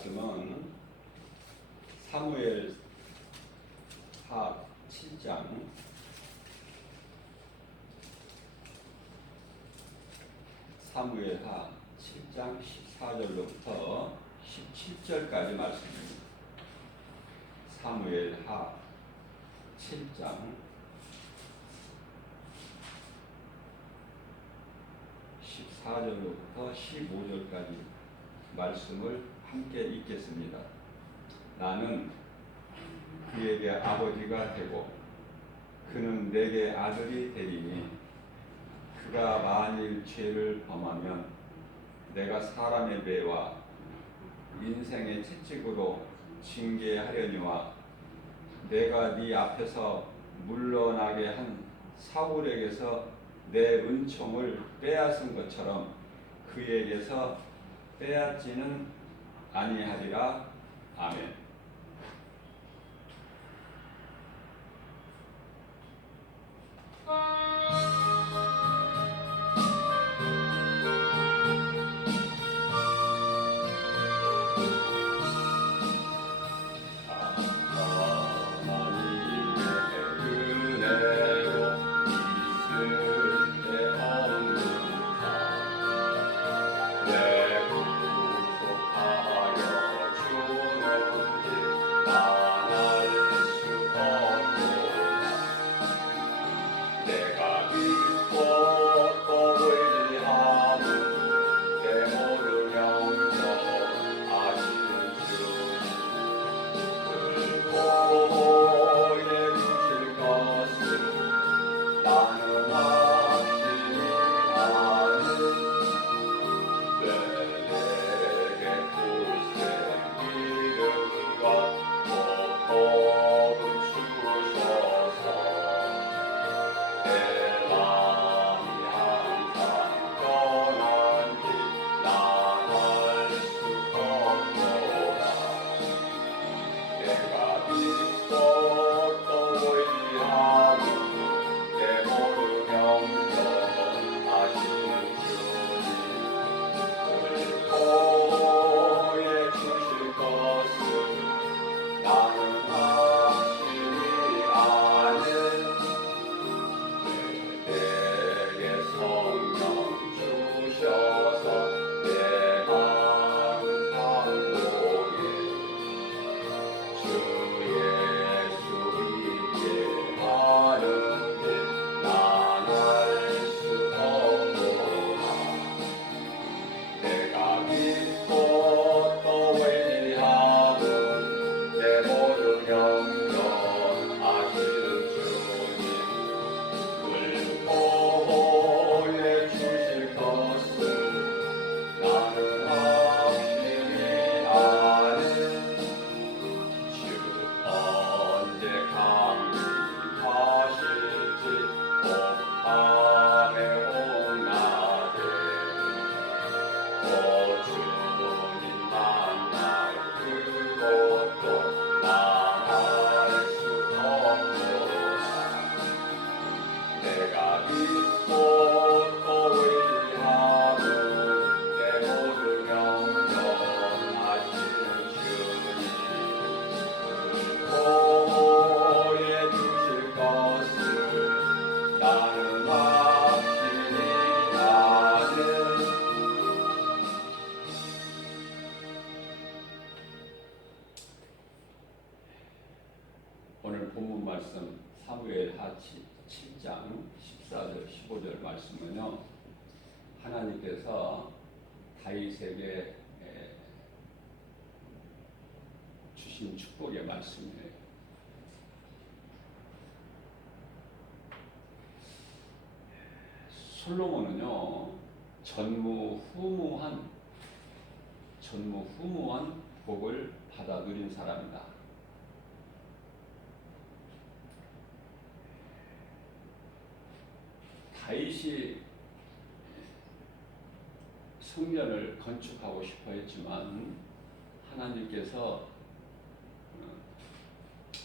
말씀은 사무엘 하 7장 14절로부터 17절까지 말씀입니다. 사무엘 하 7장 14절로부터 15절까지 말씀을 함께 읽겠습니다. 나는 그에게 아버지가 되고 그는 내게 아들이 되리니 그가 만일 죄를 범하면 내가 사람의 배와 인생의 채찍으로 징계하려니와 내가 네 앞에서 물러나게 한 사울에게서 내 은총을 빼앗은 것처럼 그에게서 빼앗지는 아니하리라. 아멘. 오늘 본문 말씀 사무엘 하 7장 14절 15절 말씀은요, 하나님께서 다윗에게 주신 축복의 말씀이에요. 솔로몬은요 전무후무한 복을 받아 누린 사람이다. 다윗이 성전을 건축하고 싶어 했지만 하나님께서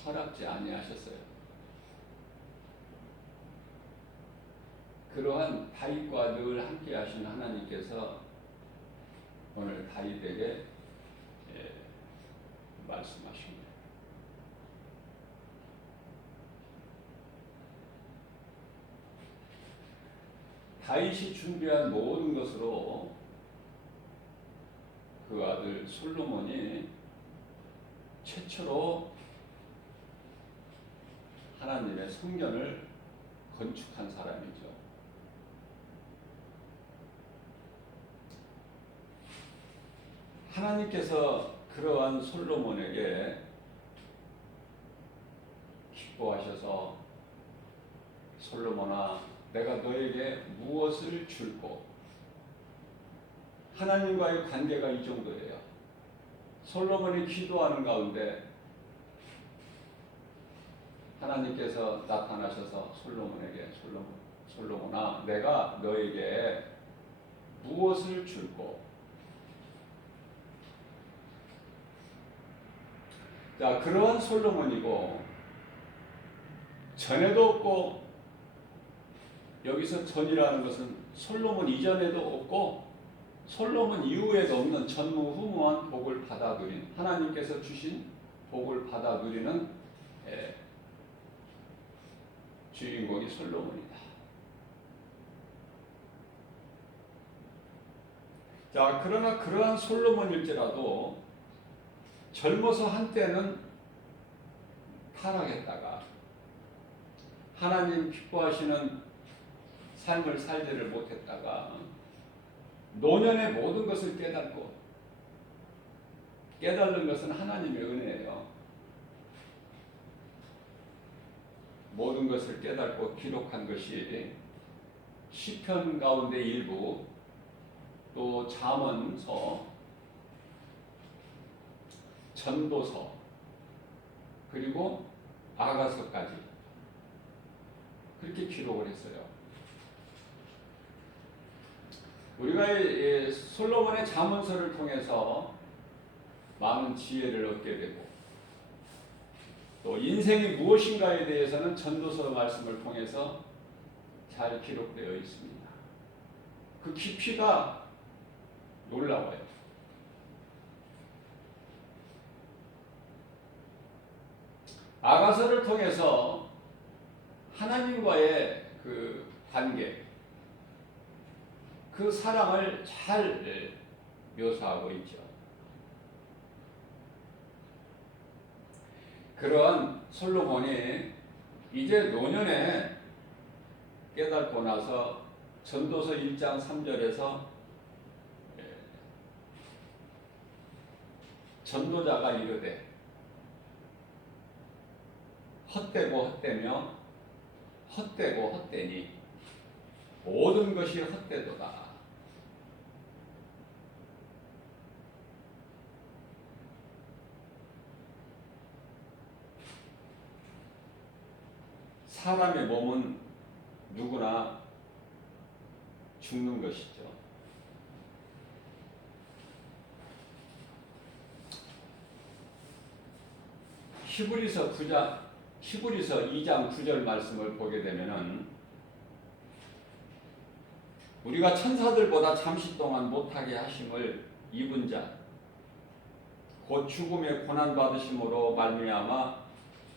허락지 아니하셨어요. 그러한 다윗과 늘 함께 하신 하나님께서 오늘 다윗에게 말씀하십니다. 다윗이 준비한 모든 것으로 그 아들 솔로몬이 최초로 하나님의 성전을 건축한 사람이죠. 하나님께서 그러한 솔로몬에게 기뻐하셔서 솔로몬아, 내가 너에게 무엇을 줄고, 하나님과의 관계가 이 정도예요. 솔로몬이 기도하는 가운데 하나님께서 나타나셔서 솔로몬에게 솔로몬아, 내가 너에게 무엇을 줄고. 자, 그러한 솔로몬이고, 전에도 없고, 여기서 전이라는 것은 솔로몬 이전에도 없고 솔로몬 이후에도 없는 전무후무한 복을 받아 누린, 하나님께서 주신 복을 받아 누리는 주인공이 솔로몬이다. 자, 그러나 그러한 솔로몬일지라도 젊어서 한때는 타락했다가 하나님 기뻐하시는 삶을 살지를 못했다가 노년의 모든 것을 깨닫고, 깨달는 것은 하나님의 은혜예요. 모든 것을 깨닫고 기록한 것이 시편 가운데 일부, 또 잠언서, 전도서, 그리고 아가서까지 그렇게 기록을 했어요. 우리가 솔로몬의 잠언서를 통해서 많은 지혜를 얻게 되고, 또 인생이 무엇인가에 대해서는 전도서 말씀을 통해서 잘 기록되어 있습니다. 그 깊이가 놀라워요. 아가서를 통해서 하나님과의 그 관계, 그 사랑을 잘 묘사하고 있죠. 그러한 솔로몬이 이제 노년에 깨닫고 나서 전도서 1장 3절에서 전도자가 이르되 헛되고 헛되며 헛되고 헛되니 모든 것이 헛되도다. 사람의 몸은 누구나 죽는 것이죠. 히브리서 2장 9절 말씀을 보게 되면은 우리가 천사들보다 잠시 동안 못하게 하심을 입은 자, 곧 죽음의 고난 받으심으로 말미암아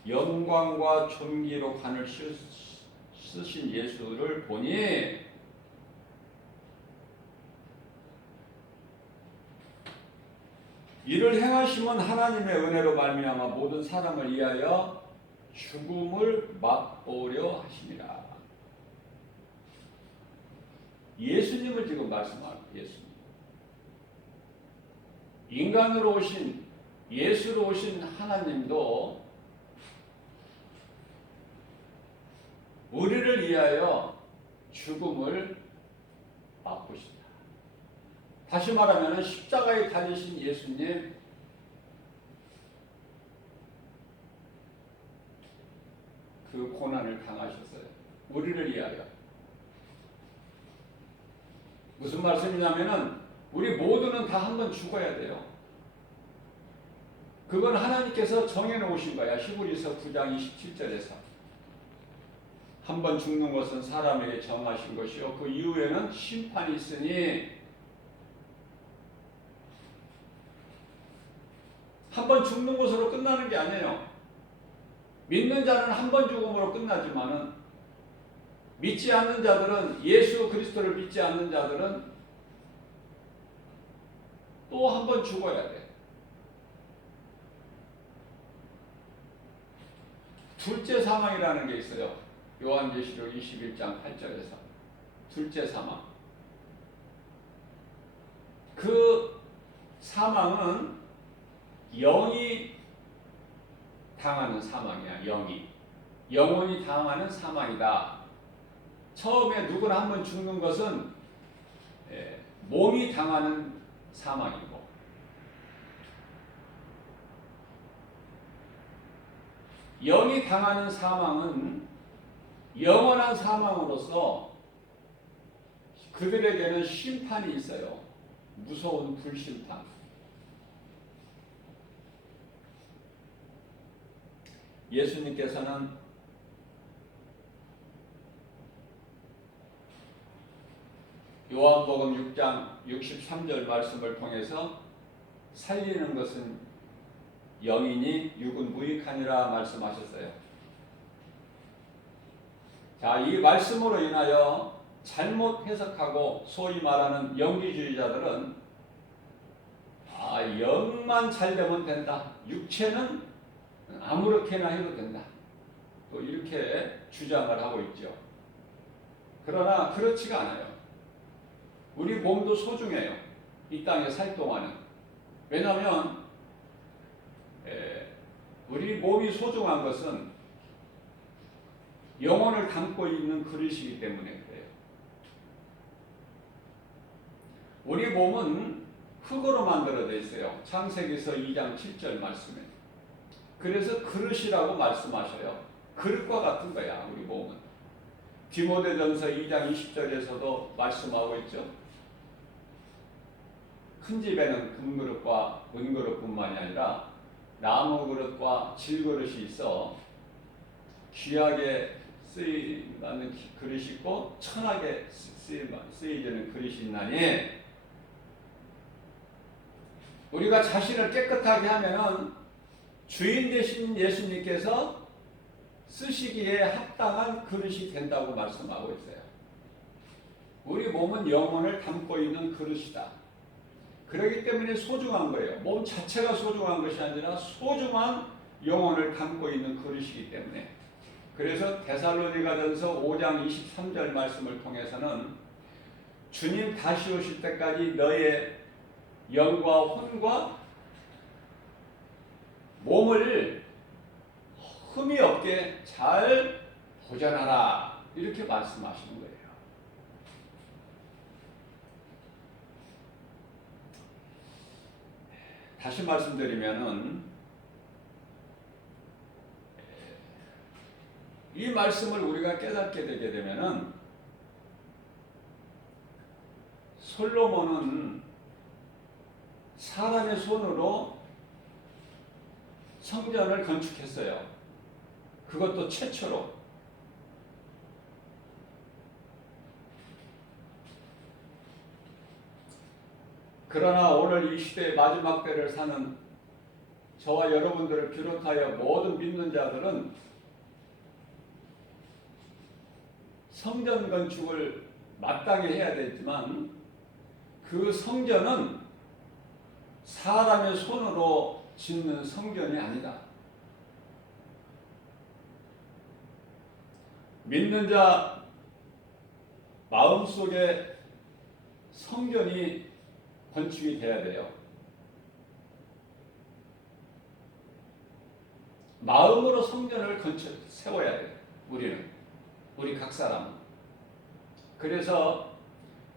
영광과 존귀로 관을 쓰신 예수를 보니 이를 행하심은 하나님의 은혜로 말미암아 모든 사람을 위하여 죽음을 맛보려 하심이라. 예수님을 지금 말씀하는 예수님. 인간으로 오신, 예수로 오신 하나님도 우리를 위하여 죽음을 맛보신다. 다시 말하면 십자가에 달리신 예수님, 그 고난을 당하셨어요. 우리를 위하여. 무슨 말씀이냐면은 우리 모두는 다 한 번 죽어야 돼요. 그건 하나님께서 정해놓으신 거야. 히브리서 9장 27절에서 한 번 죽는 것은 사람에게 정하신 것이요 그 이후에는 심판이 있으니 한 번 죽는 것으로 끝나는 게 아니에요. 믿는 자는 한 번 죽음으로 끝나지만은 믿지 않는 자들은, 예수 그리스도를 믿지 않는 자들은 또 한 번 죽어야 돼. 둘째 사망이라는 게 있어요. 요한계시록 21장 8절에서 둘째 사망. 그 사망은 영이 당하는 사망이야. 영혼이 당하는 사망이다. 처음에 누구나 한 번 죽는 것은 몸이 당하는 사망이고, 영이 당하는 사망은 영원한 사망으로서 그들에게는 심판이 있어요. 무서운 불심판. 예수님께서는 요한복음 6장 63절 말씀을 통해서 살리는 것은 영이니 육은 무익하니라 말씀하셨어요. 자, 이 말씀으로 인하여 잘못 해석하고 소위 말하는 영기주의자들은 영만 잘 되면 된다. 육체는 아무렇게나 해도 된다. 또 이렇게 주장을 하고 있죠. 그러나 그렇지가 않아요. 우리 몸도 소중해요. 이 땅에 살 동안은. 왜냐하면 우리 몸이 소중한 것은 영혼을 담고 있는 그릇이기 때문에 그래요. 우리 몸은 흙으로 만들어져 있어요. 창세기서 2장 7절 말씀에. 그래서 그릇이라고 말씀하셔요. 그릇과 같은 거야, 우리 몸은. 디모데전서 2장 20절에서도 말씀하고 있죠. 큰 집에는 금그릇과 은그릇뿐만이 아니라 나무 그릇과 질그릇이 있어 귀하게 쓰이는 그릇이 있고 천하게 쓰이는 그릇이 있나니, 우리가 자신을 깨끗하게 하면은 주인 되신 예수님께서 쓰시기에 합당한 그릇이 된다고 말씀하고 있어요. 우리 몸은 영혼을 담고 있는 그릇이다. 그렇기 때문에 소중한 거예요. 몸 자체가 소중한 것이 아니라 소중한 영혼을 담고 있는 그릇이기 때문에. 그래서 데살로니가전서 5장 23절 말씀을 통해서는 주님 다시 오실 때까지 너의 영과 혼과 몸을 흠이 없게 잘 보존하라, 이렇게 말씀하시는 거예요. 다시 말씀드리면은 이 말씀을 우리가 깨닫게 되게 되면은 솔로몬은 사람의 손으로 성전을 건축했어요. 그것도 최초로. 그러나 오늘 이 시대의 마지막 때를 사는 저와 여러분들을 비롯하여 모든 믿는 자들은 성전 건축을 마땅히 해야 되지만 그 성전은 사람의 손으로 짓는 성전이 아니다. 믿는 자 마음속에 성전이 건축이 돼야 돼요. 마음으로 성전을 세워야 돼요. 우리 각 사람은. 그래서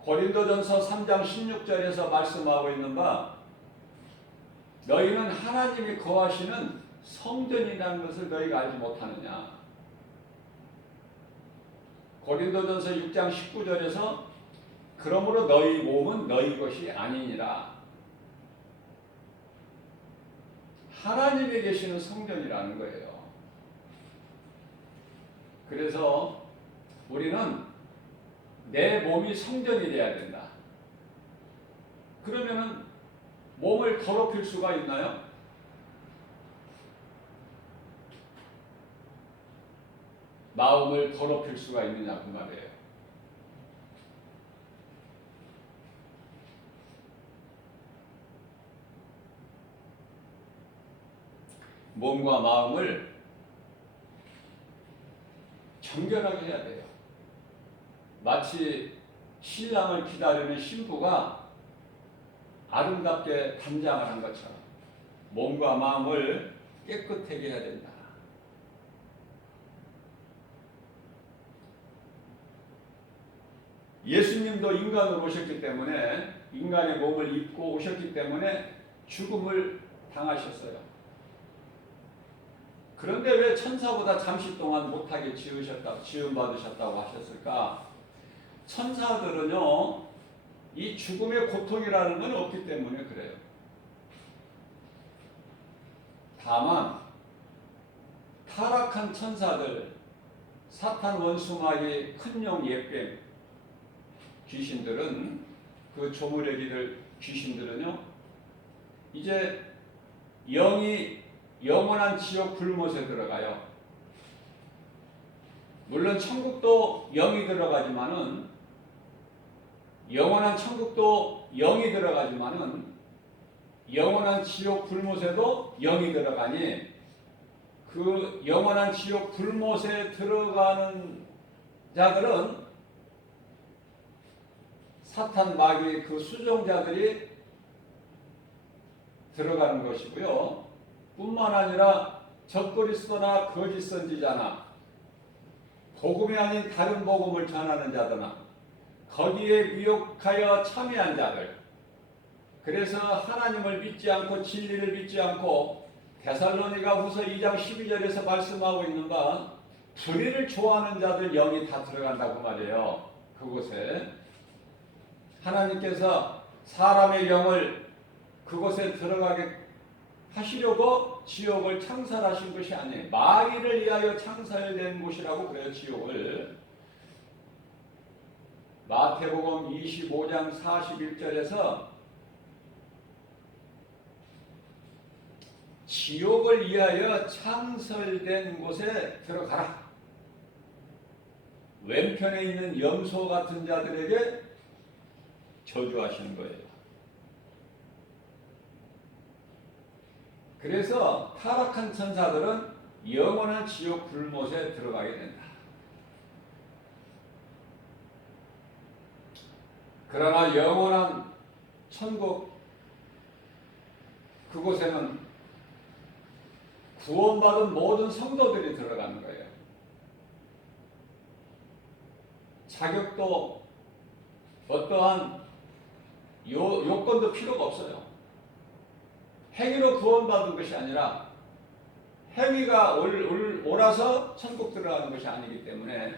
고린도전서 3장 16절에서 말씀하고 있는 바, 너희는 하나님이 거하시는 성전이라는 것을 너희가 알지 못하느냐. 고린도전서 6장 19절에서 그러므로 너희 몸은 너희 것이 아니니라. 하나님이 계시는 성전이라는 거예요. 그래서 우리는 내 몸이 성전이 돼야 된다. 그러면은 몸을 더럽힐 수가 있나요? 마음을 더럽힐 수가 있느냐 그 말이에요. 몸과 마음을 정결하게 해야 돼요. 마치 신랑을 기다리는 신부가 아름답게 단장을 한 것처럼 몸과 마음을 깨끗하게 해야 된다. 예수님도 인간으로 오셨기 때문에 인간의 몸을 입고 오셨기 때문에 죽음을 당하셨어요. 그런데 왜 천사보다 잠시 동안 못하게 지음받으셨다고 하셨을까? 천사들은요, 이 죽음의 고통이라는 건 없기 때문에 그래요. 다만 타락한 천사들, 사탄 원수마귀 큰용 예뱀 귀신들은, 그 조물애기들 귀신들은요, 이제 영이 영원한 지옥 불못에 들어가요. 물론 천국도 영이 들어가지만은, 영원한 천국도 영이 들어가지만은 영원한 지옥 불못에도 영이 들어가니, 그 영원한 지옥 불못에 들어가는 자들은 사탄 마귀의 그 수종자들이 들어가는 것이고요. 뿐만 아니라 적그리스도나 거짓 선지자나 복음이 아닌 다른 복음을 전하는 자들나 거기에 미혹하여 참여한 자들, 그래서 하나님을 믿지 않고 진리를 믿지 않고 데살로니가 후서 2장 12절에서 말씀하고 있는 바 불의를 좋아하는 자들 영이 다 들어간다고 말이에요. 그곳에 하나님께서 사람의 영을 그곳에 들어가게 하시려고 지옥을 창설하신 것이 아니에요. 마귀를 위하여 창설된 곳이라고 그래요. 지옥을. 마태복음 25장 41절에서 지옥을 위하여 창설된 곳에 들어가라. 왼편에 있는 염소 같은 자들에게 저주하시는 거예요. 그래서 타락한 천사들은 영원한 지옥 불못에 들어가게 된다. 그러나 영원한 천국 그곳에는 구원받은 모든 성도들이 들어가는 거예요. 자격도 어떠한 요건도 필요가 없어요. 행위로 구원받은 것이 아니라 행위가 옳아서 천국 들어가는 것이 아니기 때문에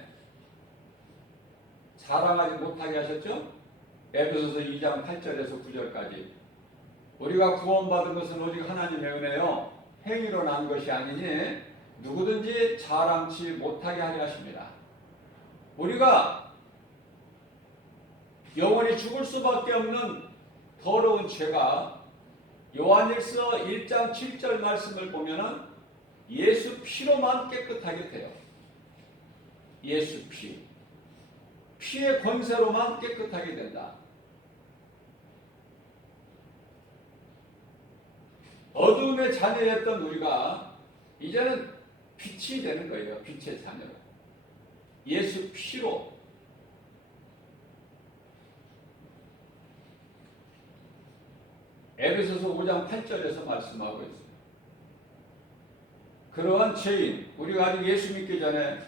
자랑하지 못하게 하셨죠? 에베소서 2장 8절에서 9절까지 우리가 구원받은 것은 오직 하나님의 은혜요 행위로 난 것이 아니니 누구든지 자랑치 못하게 하려 하십니다. 우리가 영원히 죽을 수밖에 없는 더러운 죄가 요한일서 1장 7절 말씀을 보면은 예수 피로만 깨끗하게 돼요. 예수 피. 피의 권세로만 깨끗하게 된다. 어둠의 자녀였던 우리가 이제는 빛이 되는 거예요. 빛의 자녀로. 예수 피로. 에베소서 5장 8절에서 말씀하고 있습니다. 그러한 죄인, 우리가 아직 예수 믿기 전에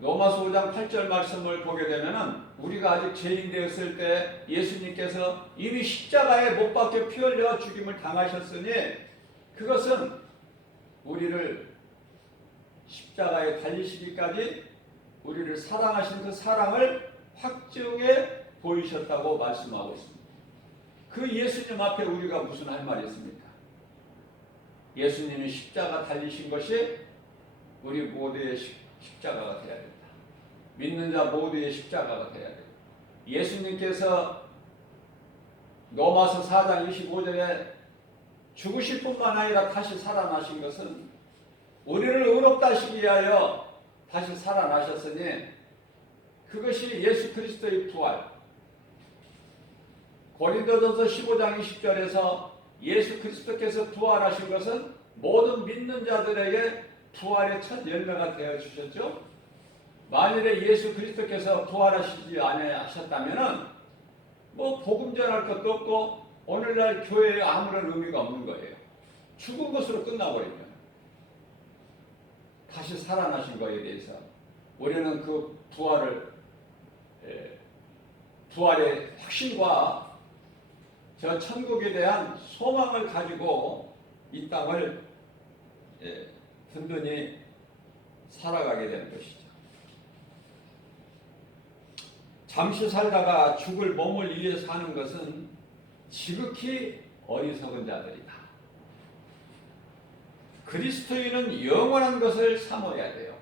로마서 5장 8절 말씀을 보게 되면은 우리가 아직 죄인 되었을 때 예수님께서 이미 십자가에 못 박혀 피 흘려 죽임을 당하셨으니 그것은 우리를 십자가에 달리시기까지 우리를 사랑하신 그 사랑을 확증해 보이셨다고 말씀하고 있습니다. 그 예수님 앞에 우리가 무슨 할 말이 있습니까? 예수님이 십자가 달리신 것이 우리 모두의 십자가가 되어야 된다. 믿는 자 모두의 십자가가 되어야 된다. 예수님께서 로마서 4장 25절에 죽으실 뿐만 아니라 다시 살아나신 것은 우리를 의롭다 하시기 위하여 다시 살아나셨으니 그것이 예수 그리스도의 부활. 고린도전서 15장 20절에서 예수 그리스도께서 부활하신 것은 모든 믿는 자들에게 부활의 첫 열매가 되어 주셨죠. 만일에 예수 그리스도께서 부활하시지 않으셨다면은 뭐 복음 전할 것도 없고 오늘날 교회에 아무런 의미가 없는 거예요. 죽은 것으로 끝나버리면 다시 살아나신 거에 대해서 우리는 그 부활의 확신과 저 천국에 대한 소망을 가지고 이 땅을 든든히 살아가게 되는 것이죠. 잠시 살다가 죽을 몸을 위해 사는 것은 지극히 어리석은 자들이다. 그리스도인은 영원한 것을 사모해야 돼요.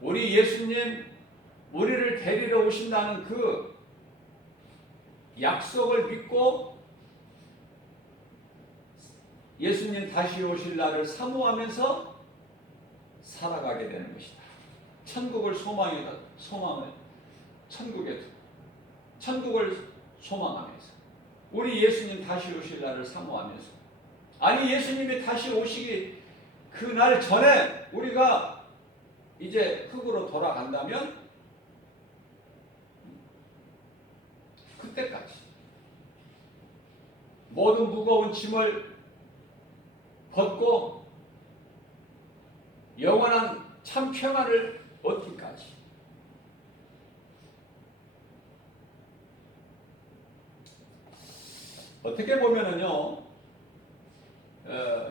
우리 예수님 우리를 데리러 오신다는 그 약속을 믿고 예수님 다시 오실 날을 사모하면서 살아가게 되는 것이다. 천국을 천국을 소망하면서 우리 예수님 다시 오실 날을 사모하면서 아니 예수님이 다시 오시기 그날 전에 우리가 이제 흙으로 돌아간다면 그때까지 모든 무거운 짐을 벗고 영원한 참 평안을 얻기까지 어떻게 보면은요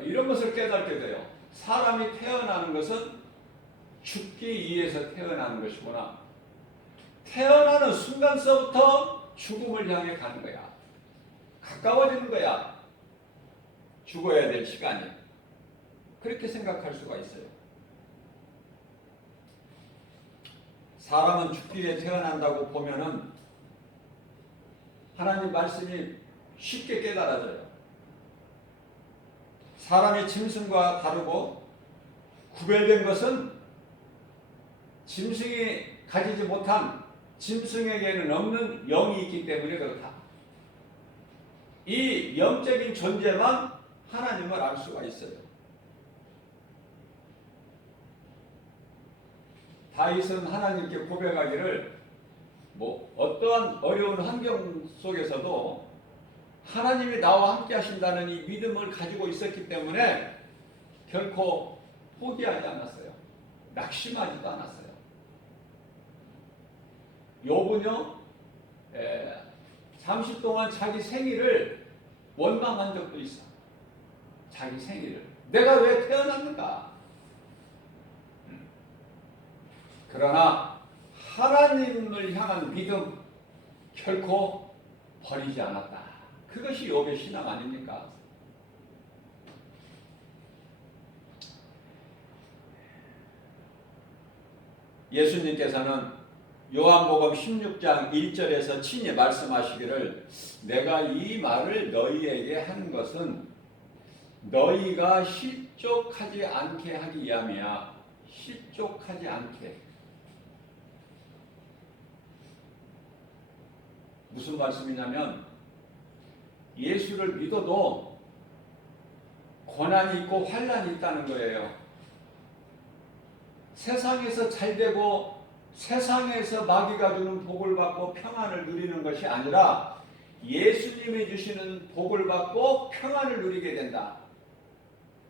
이런 것을 깨닫게 돼요. 사람이 태어나는 것은 죽기 위해서 태어나는 것이구나. 태어나는 순간서부터 죽음을 향해 가는 거야. 가까워지는 거야. 죽어야 될 시간이. 그렇게 생각할 수가 있어요. 사람은 죽기 위해 태어난다고 보면은 하나님 말씀이 쉽게 깨달아져요. 사람이 짐승과 다르고 구별된 것은 짐승이 가지지 못한 짐승에게는 없는 영이 있기 때문에 그렇다. 이 영적인 존재만 하나님을 알 수가 있어요. 다윗은 하나님께 고백하기를 어떠한 어려운 환경 속에서도 하나님이 나와 함께 하신다는 이 믿음을 가지고 있었기 때문에 결코 포기하지 않았어요. 낙심하지도 않았어요. 욥은요, 잠시 동안 자기 생일을 원망한 적도 있어. 자기 생일을. 내가 왜 태어났는가? 그러나 하나님을 향한 믿음 결코 버리지 않았다. 그것이 욥의 신앙 아닙니까? 예수님께서는 요한복음 16장 1절에서 친히 말씀하시기를 내가 이 말을 너희에게 한 것은 너희가 실족하지 않게 하기 위함이야. 실족하지 않게. 무슨 말씀이냐면 예수를 믿어도 고난이 있고 환난이 있다는 거예요. 세상에서 잘되고 세상에서 마귀가 주는 복을 받고 평안을 누리는 것이 아니라 예수님이 주시는 복을 받고 평안을 누리게 된다.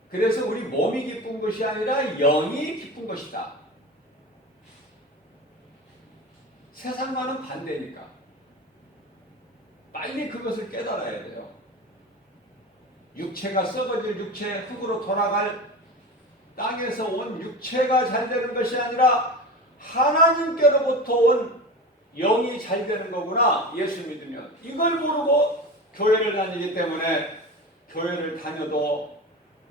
그래서 우리 몸이 기쁜 것이 아니라 영이 기쁜 것이다. 세상과는 반대니까. 빨리 그것을 깨달아야 돼요. 육체가 썩어질 육체, 흙으로 돌아갈 땅에서 온 육체가 잘 되는 것이 아니라 하나님께로부터 온 영이 잘 되는 거구나. 예수 믿으면. 이걸 모르고 교회를 다니기 때문에 교회를 다녀도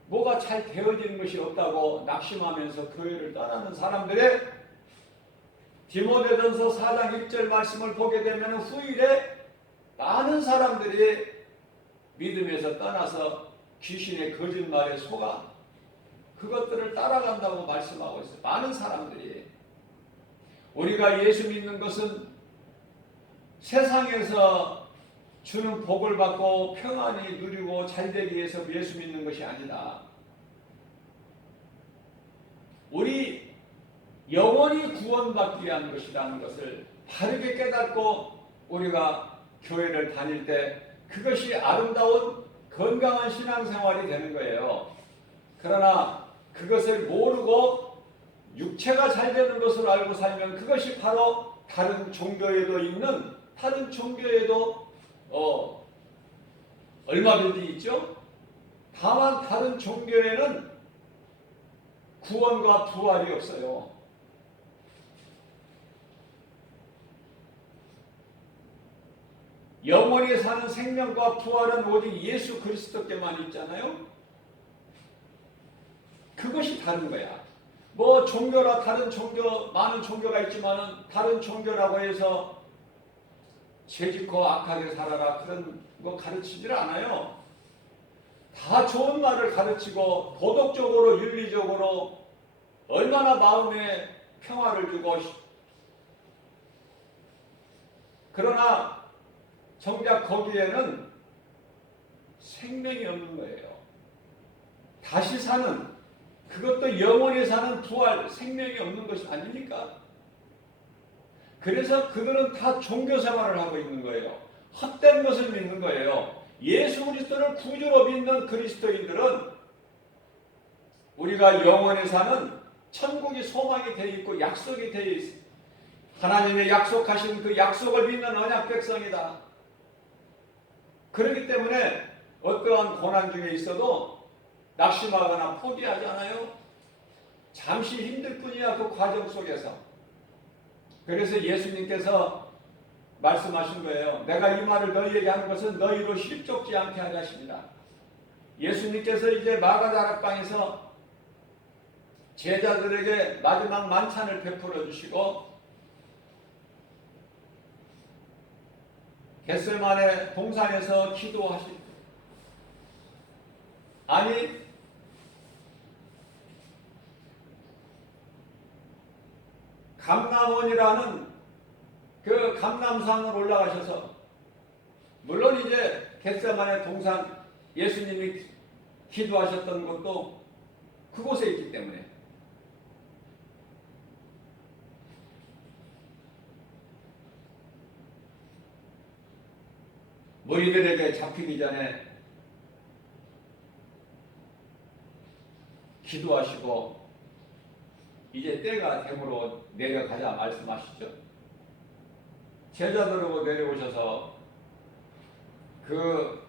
뭐가 잘 되어지는 것이 없다고 낙심하면서 교회를 떠나는 사람들의 디모데전서 4장 1절 말씀을 보게 되면 후일에 많은 사람들이 믿음에서 떠나서 귀신의 거짓말에 속아 그것들을 따라간다고 말씀하고 있어요. 많은 사람들이. 우리가 예수 믿는 것은 세상에서 주는 복을 받고 평안히 누리고 잘되기 위해서 예수 믿는 것이 아니라 우리 영원히 구원받기 위한 것이라는 것을 바르게 깨닫고 우리가 교회를 다닐 때 그것이 아름다운 건강한 신앙생활이 되는 거예요. 그러나 그것을 모르고 육체가 잘 되는 것을 알고 살면 그것이 바로 다른 종교에도 있는 다른 종교에도 얼마든지 있죠. 다만 다른 종교에는 구원과 부활이 없어요. 영원히 사는 생명과 부활은 오직 예수 그리스도께만 있잖아요. 그것이 다른 거야. 뭐 종교라 다른 종교 많은 종교가 있지만은 다른 종교라고 해서 죄짓고 악하게 살아라 그런 거 가르치질 않아요. 다 좋은 말을 가르치고 도덕적으로 윤리적으로 얼마나 마음에 평화를 주고 그러나 정작 거기에는 생명이 없는 거예요. 다시 사는 그것도 영원히 사는 부활 생명이 없는 것이 아닙니까? 그래서 그들은 다 종교 생활을 하고 있는 거예요. 헛된 것을 믿는 거예요. 예수 그리스도를 구주로 믿는 그리스도인들은 우리가 영원히 사는 천국이 소망이 되어 있고 약속이 되어 있습니다. 하나님의 약속하신 그 약속을 믿는 언약 백성이다. 그렇기 때문에 어떠한 고난 중에 있어도 낙심하거나 포기하지 않아요. 잠시 힘들 뿐이야 그 과정 속에서. 그래서 예수님께서 말씀하신 거예요. 내가 이 말을 너희에게 하는 것은 너희로 실족지 않게 하려 하십니다. 예수님께서 이제 마가다락방에서 제자들에게 마지막 만찬을 베풀어 주시고 겟세마네 동산에서 기도하시고 아니 감람원이라는 그 감람산으로 올라가셔서 물론 이제 겟세마네 동산 예수님이 기도하셨던 곳도 그곳에 있기 때문에 무리들에게 잡히기 전에 기도하시고 이제 때가 됨으로 내려가자 말씀하시죠. 제자들하고 내려오셔서 그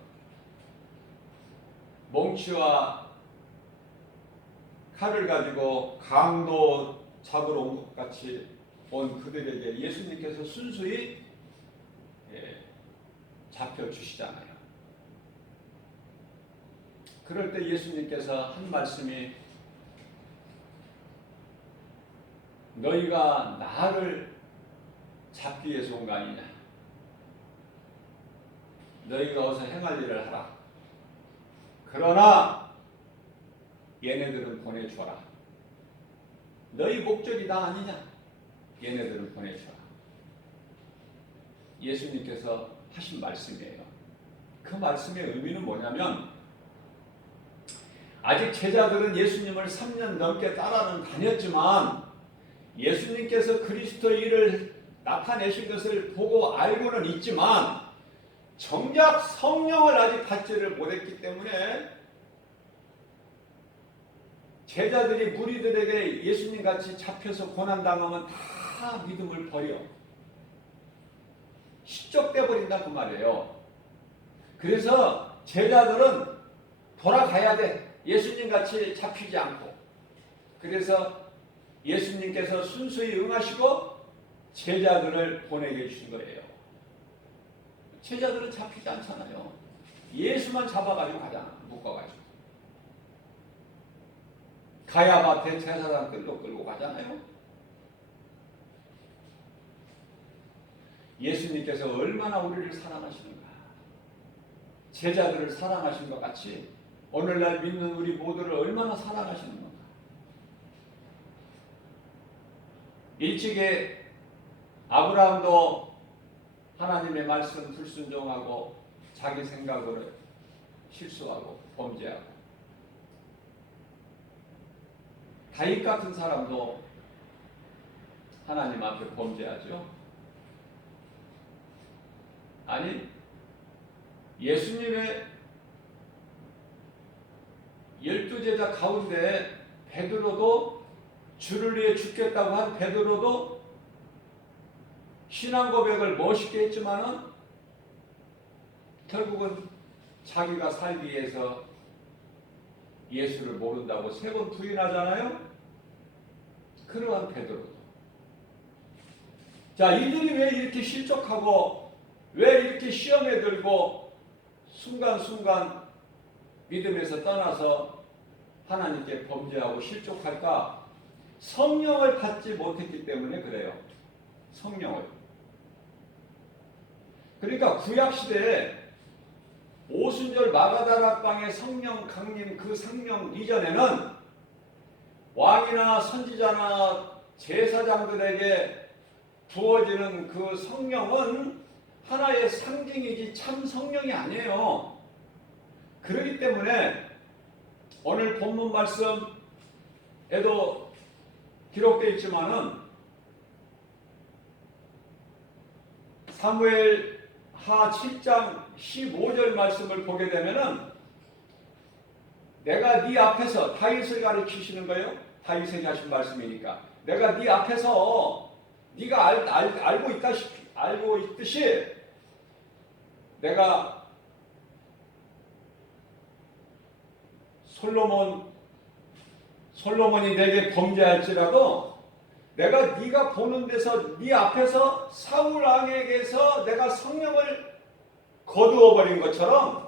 몽치와 칼을 가지고 강도 잡으러 온 것 같이 온 그들에게 예수님께서 순수히 잡혀주시잖아요. 그럴 때 예수님께서 한 말씀이 너희가 나를 잡기 위해서 온 거 아니냐. 너희가 어서 행할 일을 하라. 그러나 얘네들은 보내줘라. 너희 목적이 나 아니냐. 얘네들은 보내줘라. 예수님께서 하신 말씀이에요. 그 말씀의 의미는 뭐냐면 아직 제자들은 예수님을 3년 넘게 따라는 다녔지만 예수님께서 그리스도의 일을 나타내신 것을 보고 알고는 있지만 정작 성령을 아직 받지를 못했기 때문에 제자들이 무리들에게 예수님같이 잡혀서 고난당하면 다 믿음을 버려 실족돼 버린다 그 말이에요. 그래서 제자들은 돌아가야 돼. 예수님같이 잡히지 않고. 그래서 예수님께서 순수히 응하시고 제자들을 보내게 해주신 거예요. 제자들은 잡히지 않잖아요. 예수만 잡아가지고 가잖아. 묶어가지고. 가야바 대제사장들도 끌고 가잖아요. 예수님께서 얼마나 우리를 사랑하시는가. 제자들을 사랑하신 것 같이 오늘날 믿는 우리 모두를 얼마나 사랑하시는 건가. 일찍이 아브라함도 하나님의 말씀 불순종하고 자기 생각으로 실수하고 범죄하고, 다윗 같은 사람도 하나님 앞에 범죄하죠. 아니, 예수님의 12제자 가운데 베드로도, 주를 위해 죽겠다고 한 베드로도 신앙 고백을 멋있게 했지만은 결국은 자기가 살기 위해서 예수를 모른다고 3번 부인하잖아요. 그러한 베드로도. 자, 이들이 왜 이렇게 실족하고 왜 이렇게 시험에 들고 순간순간 믿음에서 떠나서 하나님께 범죄하고 실족할까? 성령을 받지 못했기 때문에 그래요. 성령을. 그러니까 구약시대에 오순절 마가다락방의 성령 강림, 그 성령 이전에는 왕이나 선지자나 제사장들에게 부어지는 그 성령은 하나의 상징이지 참 성령이 아니에요. 그렇기 때문에 오늘 본문 말씀에도 기록되어 있지만은 사무엘 하 7장 15절 말씀을 보게 되면은 내가 네 앞에서, 다윗을 가르치시는 거예요. 다윗에게 하신 말씀이니까 내가 네 앞에서 네가 알고 있듯이 내가 솔로몬이 내게 범죄할지라도 내가 네가 보는 데서 네 앞에서 사울 왕에게서 내가 성령을 거두어 버린 것처럼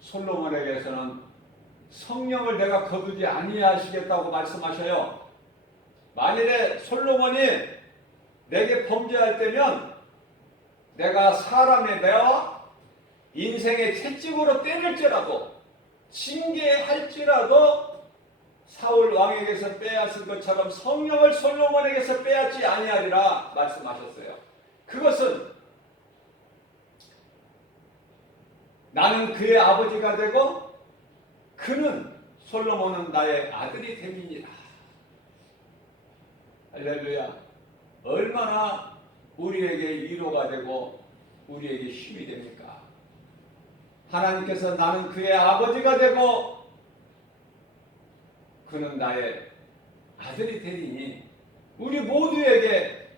솔로몬에게서는 성령을 내가 거두지 아니하시겠다고 말씀하셔요. 만일에 솔로몬이 내게 범죄할 때면 내가 사람의 매와 인생의 채찍으로 때릴지라도, 징계할지라도 사울 왕에게서 빼앗은 것처럼 성령을 솔로몬에게서 빼앗지 아니하리라 말씀하셨어요. 그것은 나는 그의 아버지가 되고 그는, 솔로몬은 나의 아들이 됨이니라. 할렐루야. 얼마나 우리에게 위로가 되고 우리에게 힘이 됩니까? 하나님께서 나는 그의 아버지가 되고 그는 나의 아들이 되리니, 우리 모두에게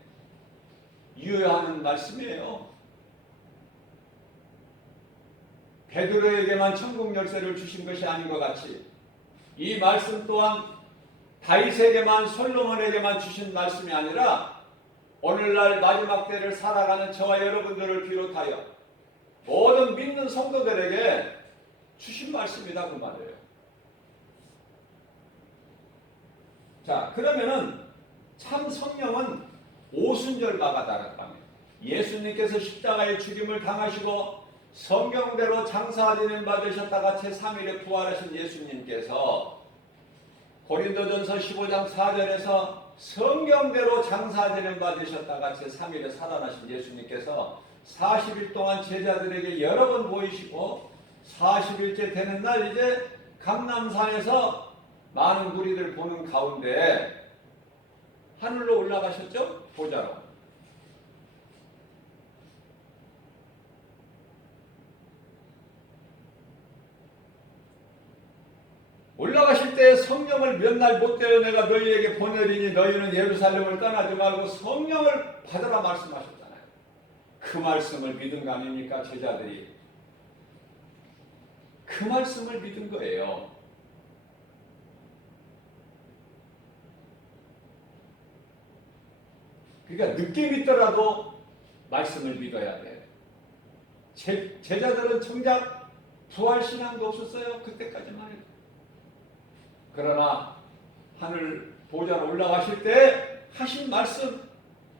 유효하는 말씀이에요. 베드로에게만 천국 열쇠를 주신 것이 아닌 것 같이 이 말씀 또한 다윗에게만, 솔로몬에게만 주신 말씀이 아니라 오늘날 마지막 때를 살아가는 저와 여러분들을 비롯하여 모든 믿는 성도들에게 주신 말씀이다, 그 말이에요. 자, 그러면은 참 성령은 오순절 마가다락방에 예수님께서 십자가의 죽임을 당하시고 성경대로 장사지냄 받으셨다가 제3일에 부활하신 예수님께서 고린도전서 15장 4절에서 성경대로 장사지냄 받으셨다가 제3일에 살아나신 예수님께서 40일 동안 제자들에게 여러 번 보이시고 40일째 되는 날 이제 감람산에서 많은 무리들 보는 가운데 하늘로 올라가셨죠? 보좌로. 올라가실 때 성령을 몇 날 못 되어 내가 너희에게 보내리니 너희는 예루살렘을 떠나지 말고 성령을 받으라 말씀하셨잖아요. 그 말씀을 믿은 거 아닙니까? 제자들이 그 말씀을 믿은 거예요. 그러니까 늦게 믿더라도 말씀을 믿어야 돼. 제자들은 정작 부활신앙도 없었어요. 그때까지만 해도. 그러나 하늘 보좌로 올라가실 때 하신 말씀,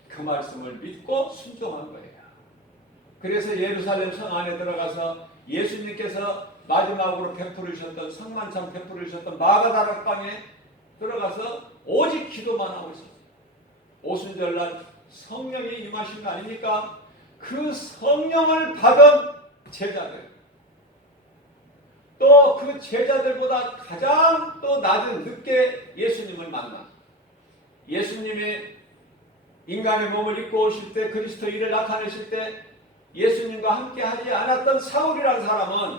그 말씀을 믿고 순종한 거예요. 그래서 예루살렘 성 안에 들어가서 예수님께서 마지막으로 베풀으셨던 성만찬 베풀으셨던 마가다락방에 들어가서 오직 기도만 하고 있었어요. 오순절날 성령이 임하신 거 아닙니까? 그 성령을 받은 제자들, 또 그 제자들보다 가장 또 낮은 늦게 예수님을 만나 예수님이 인간의 몸을 입고 오실 때 그리스도 일을 나타내실 때 예수님과 함께 하지 않았던 사울이라는 사람은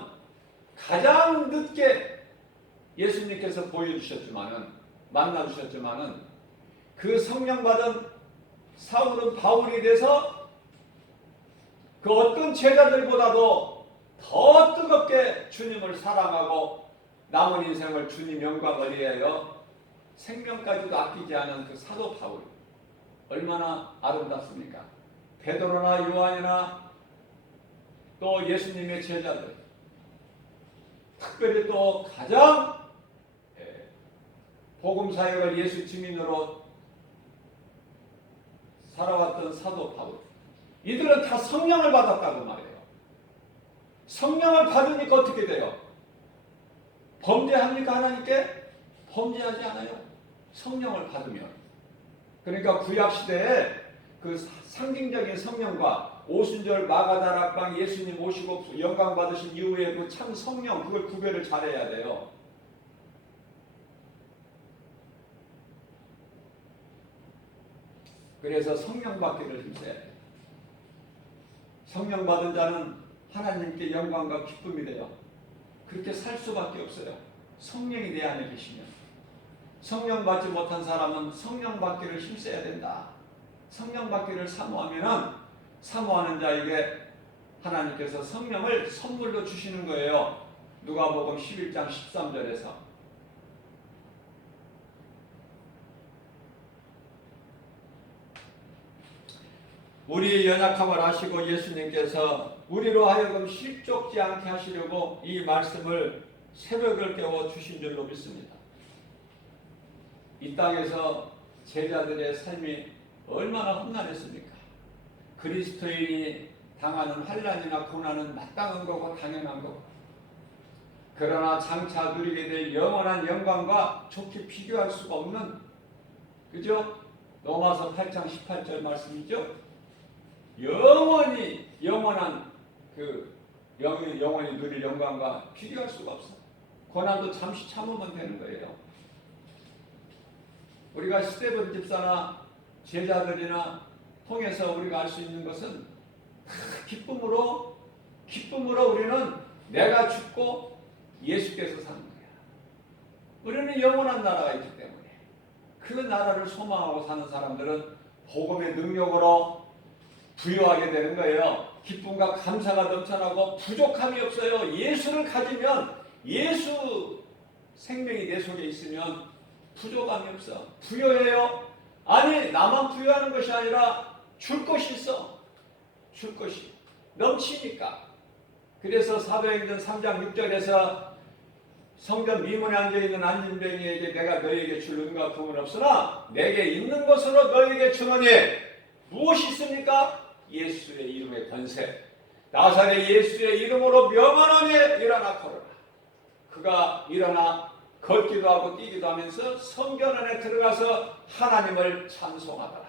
가장 늦게 예수님께서 보여주셨지만은 만나주셨지만은 그 성령 받은 사울은 바울이 돼서 그 어떤 제자들보다도 더 뜨겁게 주님을 사랑하고 남은 인생을 주님 영광을 위하여 생명까지도 아끼지 않은 그 사도 바울, 얼마나 아름답습니까? 베드로나 요한이나 또 예수님의 제자들, 특별히 또 가장 복음 사역을 예수 증인으로 살아왔던 사도 바울, 이들은 다 성령을 받았다고 말해요. 성령을 받으니까 어떻게 돼요? 범죄합니까? 하나님께? 범죄하지 않아요. 성령을 받으면. 그러니까 구약시대에 그 상징적인 성령과 오순절 마가다락방 예수님 오시고 영광 받으신 이후에 그 참 성령, 그걸 구별을 잘해야 돼요. 그래서 성령 받기를 힘써야 돼요. 성령 받은 자는 하나님께 영광과 기쁨이 돼요. 그렇게 살 수밖에 없어요. 성령이 내 안에 계시면. 성령 받지 못한 사람은 성령 받기를 힘써야 된다. 성령 받기를 사모하면은 사모하는 자에게 하나님께서 성령을 선물로 주시는 거예요. 누가복음 11장 13절에서. 우리의 연약함을 아시고 예수님께서 우리로 하여금 실족지 않게 하시려고 이 말씀을 새벽을 깨워 주신 줄로 믿습니다. 이 땅에서 제자들의 삶이 얼마나 험난했습니까? 그리스도인이 당하는 환난이나 고난은 마땅한 거고 당연한 거고, 그러나 장차 누리게 될 영원한 영광과 좋게 비교할 수가 없는, 그죠? 로마서 8장 18절 말씀이죠. 영원한 영원히 누릴 영광과 비교할 수가 없어. 고난도 잠시 참으면 되는 거예요. 우리가 스데반 집사나 제자들이나 통해서 우리가 알 수 있는 것은 기쁨으로 우리는 내가 죽고 예수께서 사는 거야. 우리는 영원한 나라가 있기 때문에 그 나라를 소망하고 사는 사람들은 복음의 능력으로 부유하게 되는 거예요. 기쁨과 감사가 넘쳐나고 부족함이 없어요. 예수를 가지면, 예수 생명이 내 속에 있으면 부족함이 없어. 부여해요. 아니, 나만 부여하는 것이 아니라 줄 것이 있어. 줄 것이 넘치니까. 그래서 사도행전 3장 6절에서 성전 미문에 앉아있는 안진뱅이에게 내가 너희에게 줄 은과 금은 없으나 내게 있는 것으로 너희에게 주노니 무엇이 있습니까? 예수의 이름의 권세. 나사렛 예수의 이름으로 명하노니 일어나 걸어라. 그가 일어나 걷기도 하고 뛰기도 하면서 성전 안에 들어가서 하나님을 찬송하더라.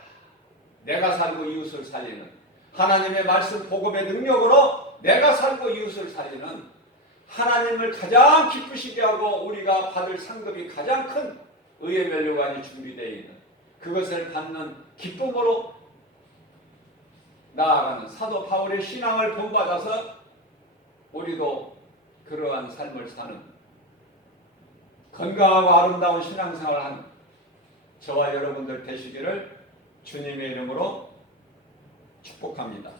내가 살고 이웃을 살리는 하나님의 말씀 복음의 능력으로 내가 살고 이웃을 살리는 하나님을 가장 기쁘시게 하고 우리가 받을 상급이 가장 큰 의의 면류관이 준비되어 있는 그것을 받는 기쁨으로 나아가는 사도 바울의 신앙을 본받아서 우리도 그러한 삶을 사는 건강하고 아름다운 신앙생활을 하는 저와 여러분들 되시기를 주님의 이름으로 축복합니다.